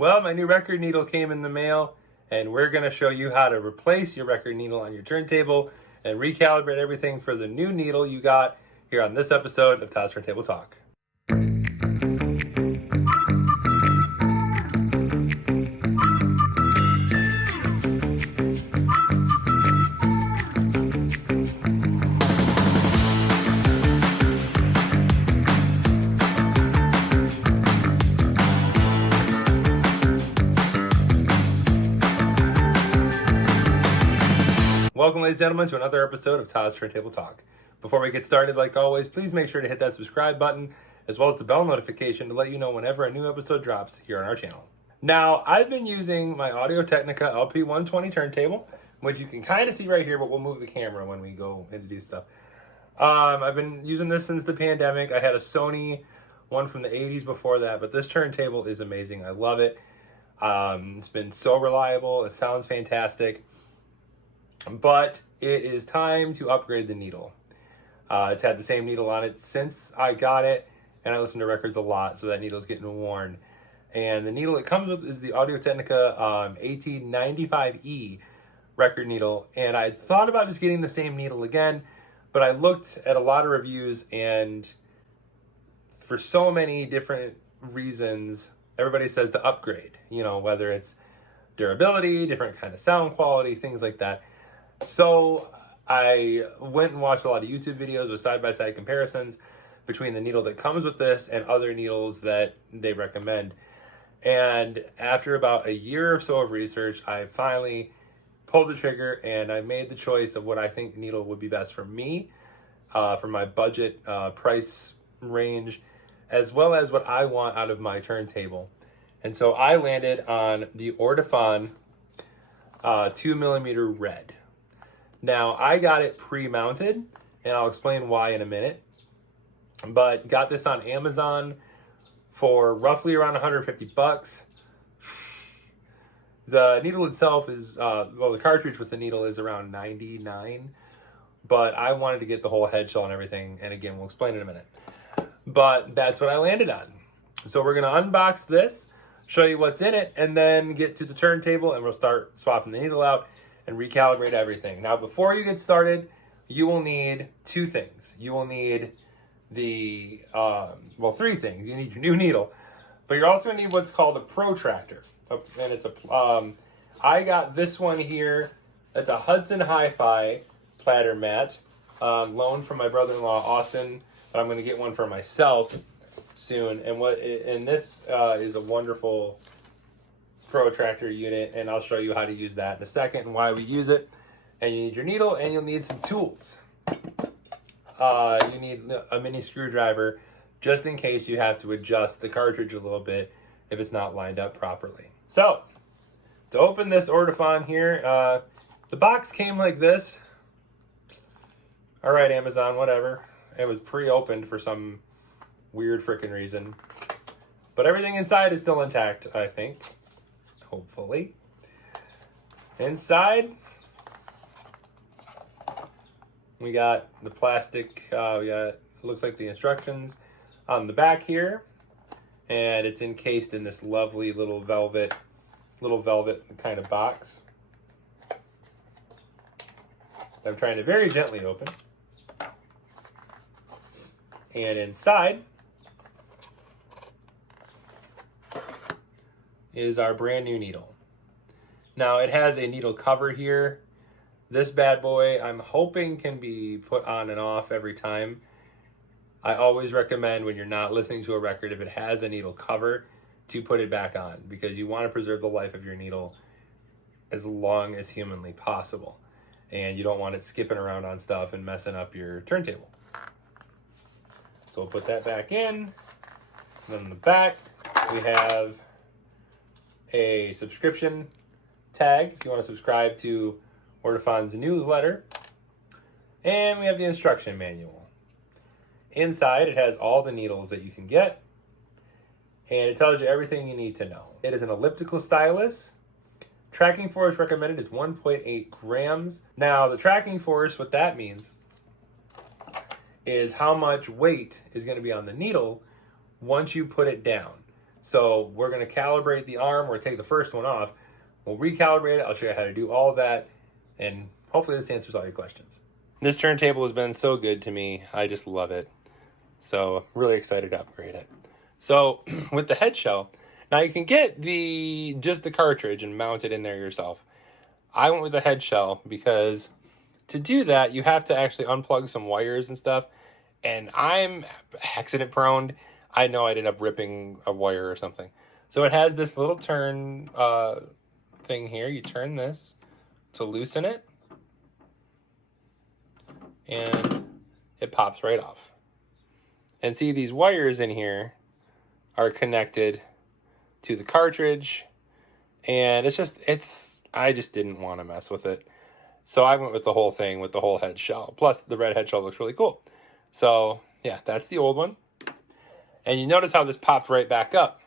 Well, my new record needle came in the mail, and we're going to show you how to replace your record needle on your turntable and recalibrate everything for the new needle you got here on this episode of Todd's Turntable Talk. Welcome, ladies and gentlemen, to another episode of Todd's Turntable Talk. Before we get started, like always, please make sure to hit that subscribe button as well as the bell notification to let you know whenever a new episode drops here on our channel. Now, I've been using my Audio-Technica LP120 turntable, which you can kind of see right here, but we'll move the camera when we go in to do stuff. I've been using this since the pandemic. I had a Sony one from the 80s before that, but this turntable is amazing. I love it. It's been so reliable. It sounds fantastic. But it is time to upgrade the needle. It's had the same needle on it since I got it, and I listen to records a lot, so that needle's getting worn. And the needle it comes with is the Audio-Technica AT95E record needle, and I thought about just getting the same needle again, but I looked at a lot of reviews, and for so many different reasons, everybody says to upgrade, you know, whether it's durability, different kind of sound quality, things like that. So I went and watched a lot of YouTube videos with side-by-side comparisons between the needle that comes with this and other needles that they recommend. And after about a year or so of research, I finally pulled the trigger and I made the choice of what I think needle would be best for me, for my budget price range, as well as what I want out of my turntable. And so I landed on the Ortofon 2mm Red. Now, I got it pre-mounted, and I'll explain why in a minute, but got this on Amazon for roughly around 150 bucks. The needle itself is, well, the cartridge with the needle is around 99, but I wanted to get the whole head shell and everything, and again, we'll explain in a minute. But that's what I landed on. So we're gonna unbox this, show you what's in it, and then get to the turntable, and we'll start swapping the needle out and recalibrate everything. Now, before you get started, you will need two things. You will need the, well, three things. You need your new needle, but you're also gonna need what's called a protractor. And it's I got this one here. It's a Hudson Hi-Fi platter mat, loaned from my brother-in-law, Austin, but I'm gonna get one for myself soon. And this is a wonderful protractor unit, and I'll show you how to use that in a second and why we use it. And you need your needle, and you'll need some tools. You need a mini screwdriver just in case you have to adjust the cartridge a little bit if it's not lined up properly. So to open this Ortofon here, the box came like this. All right, Amazon, whatever. It was pre-opened for some weird freaking reason, but everything inside is still intact, I think. Hopefully. Inside, we got the plastic, we got, it looks like the instructions on the back here, and it's encased in this lovely little velvet kind of box. I'm trying to very gently open. And inside is our brand new needle. Now, it has a needle cover here. This bad boy, I'm hoping, can be put on and off every time. I always recommend when you're not listening to a record, if it has a needle cover, to put it back on, because you want to preserve the life of your needle as long as humanly possible. And you don't want it skipping around on stuff and messing up your turntable. So we'll put that back in. And then in the back, we have a subscription tag if you want to subscribe to Ortofon's newsletter. And we have the instruction manual. Inside, it has all the needles that you can get, and it tells you everything you need to know. It is an elliptical stylus. Tracking force recommended is 1.8 grams. Now, the tracking force, what that means is how much weight is going to be on the needle once you put it down. So we're going to calibrate the arm. We're going to take the first one off. We'll recalibrate it. I'll show you how to do all of that. And hopefully this answers all your questions. This turntable has been so good to me. I just love it. So really excited to upgrade it. So with the head shell, now you can get just the cartridge and mount it in there yourself. I went with the head shell because to do that, you have to actually unplug some wires and stuff. And I'm accident prone. I know I'd end up ripping a wire or something. So it has this little turn thing here. You turn this to loosen it. And it pops right off. And see, these wires in here are connected to the cartridge. And I just didn't want to mess with it. So I went with the whole thing, with the whole head shell. Plus, the red head shell looks really cool. So, yeah, that's the old one. And you notice how this popped right back up.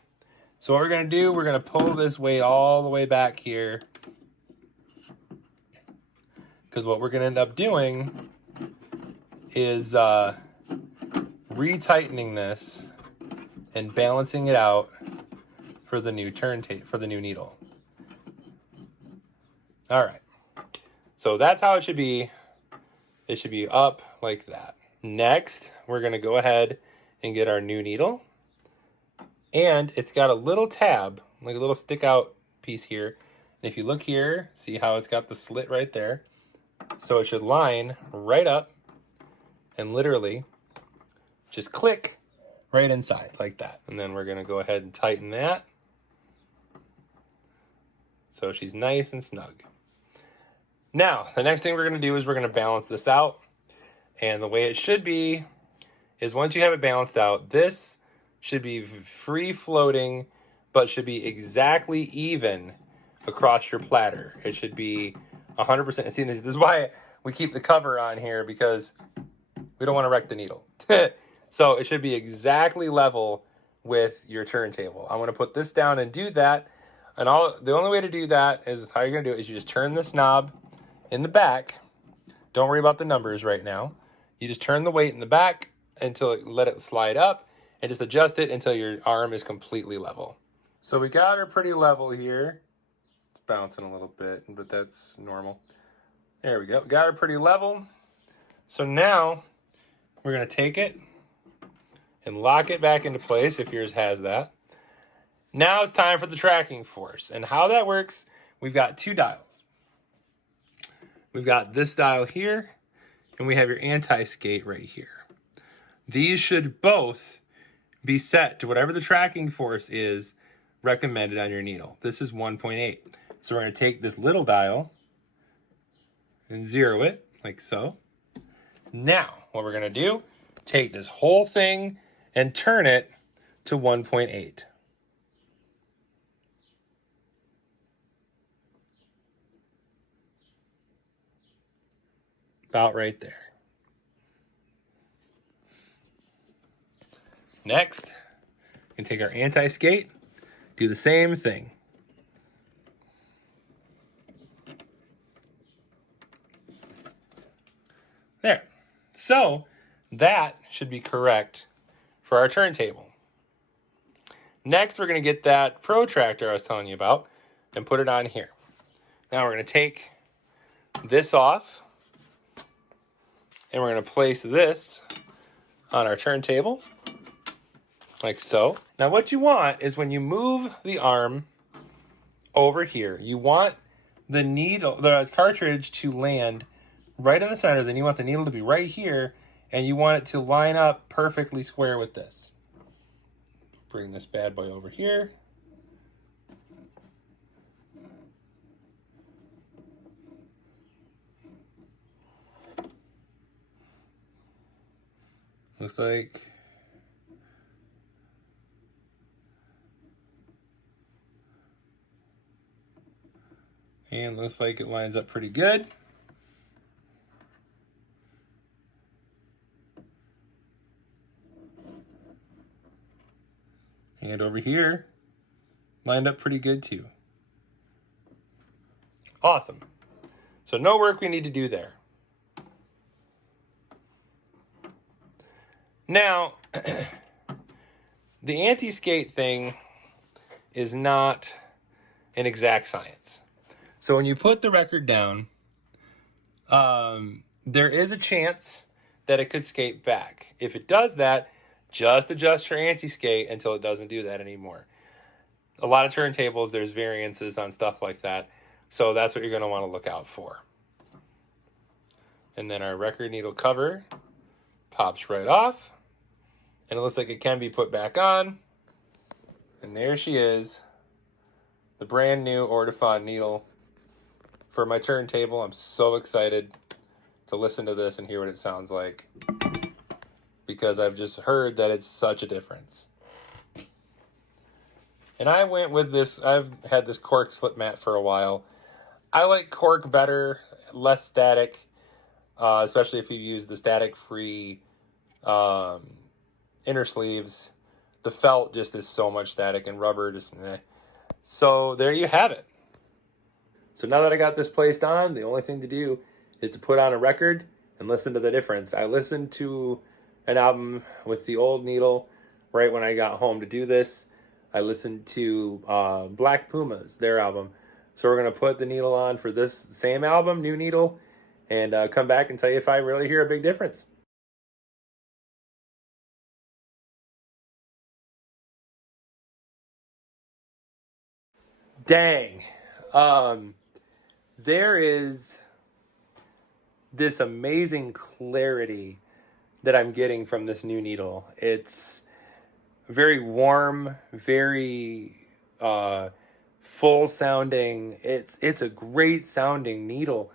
So what we're going to do, we're going to pull this weight all the way back here. Because what we're going to end up doing is retightening this and balancing it out for the new needle. All right. So that's how it should be. It should be up like that. Next, we're going to go ahead and get our new needle. And it's got a little tab, like a little stick out piece here. And if you look here, see how it's got the slit right there. So it should line right up and literally just click right inside like that. And then we're going to go ahead and tighten that. So she's nice and snug. Now, the next thing we're going to do is we're going to balance this out. And the way it should be is once you have it balanced out, this should be free floating, but should be exactly even across your platter. It should be 100%. And see, this is why we keep the cover on here, because we don't want to wreck the needle. So it should be exactly level with your turntable. I'm going to put this down and do that. And the only way to do that is how you're going to do it is you just turn this knob in the back. Don't worry about the numbers right now. You just turn the weight in the back until let it slide up and just adjust it until your arm is completely level. So we got her pretty level here. It's bouncing a little bit, but that's normal. There we go. Got her pretty level. So now we're going to take it and lock it back into place if yours has that. Now it's time for the tracking force. And how that works, we've got two dials. We've got this dial here, and we have your anti-skate right here. These should both be set to whatever the tracking force is recommended on your needle. This is 1.8. So we're going to take this little dial and zero it, like so. Now, what we're going to do, take this whole thing and turn it to 1.8. About right there. Next, we can take our anti-skate, do the same thing. There. So that should be correct for our turntable. Next, we're going to get that protractor I was telling you about and put it on here. Now we're going to take this off. And we're going to place this on our turntable, like so. Now what you want is when you move the arm over here, you want the cartridge to land right in the center. Then you want the needle to be right here, and you want it to line up perfectly square with this. Bring this bad boy over here. Looks like it lines up pretty good. And over here, lined up pretty good too. Awesome. So no work we need to do there. Now, the anti-skate thing, is not an exact science. So when you put the record down, there is a chance that it could skate back. If it does that, just adjust your anti-skate until it doesn't do that anymore. A lot of turntables, there's variances on stuff like that. So that's what you're going to want to look out for. And then our record needle cover pops right off. And it looks like it can be put back on. And there she is. The brand new Ortofon needle for my turntable. I'm so excited to listen to this and hear what it sounds like, because I've just heard that it's such a difference. And I went with this. I've had this cork slip mat for a while. I like cork better, less static, especially if you use the static-free inner sleeves. The felt just is so much static, and rubber just meh. So there you have it. So now that I got this placed on, the only thing to do is to put on a record and listen to the difference. I listened to an album with the old needle right when I got home to do this. I listened to Black Pumas, their album. So we're going to put the needle on for this same album, new needle, and come back and tell you if I really hear a big difference. Dang. There is this amazing clarity that I'm getting from this new needle. It's very warm, very full sounding. It's a great sounding needle.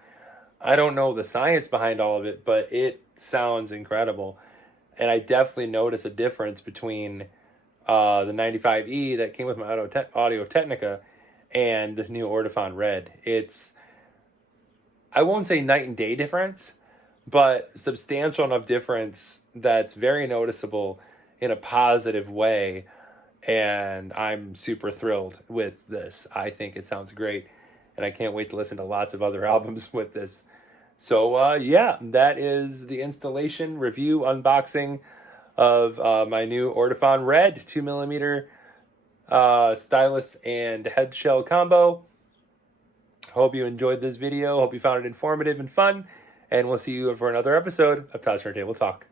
I don't know the science behind all of it, but it sounds incredible. And I definitely notice a difference between the 95E that came with my Audio Technica and the new Ortofon Red. It's, I won't say night and day difference, but substantial enough difference that's very noticeable in a positive way. And I'm super thrilled with this. I think it sounds great, and I can't wait to listen to lots of other albums with this. So yeah, that is the installation, review, unboxing of my new Ortofon Red 2mm stylus and head shell combo. Hope you enjoyed this video. Hope you found it informative and fun. And we'll see you for another episode of Todd's Turntable Talk.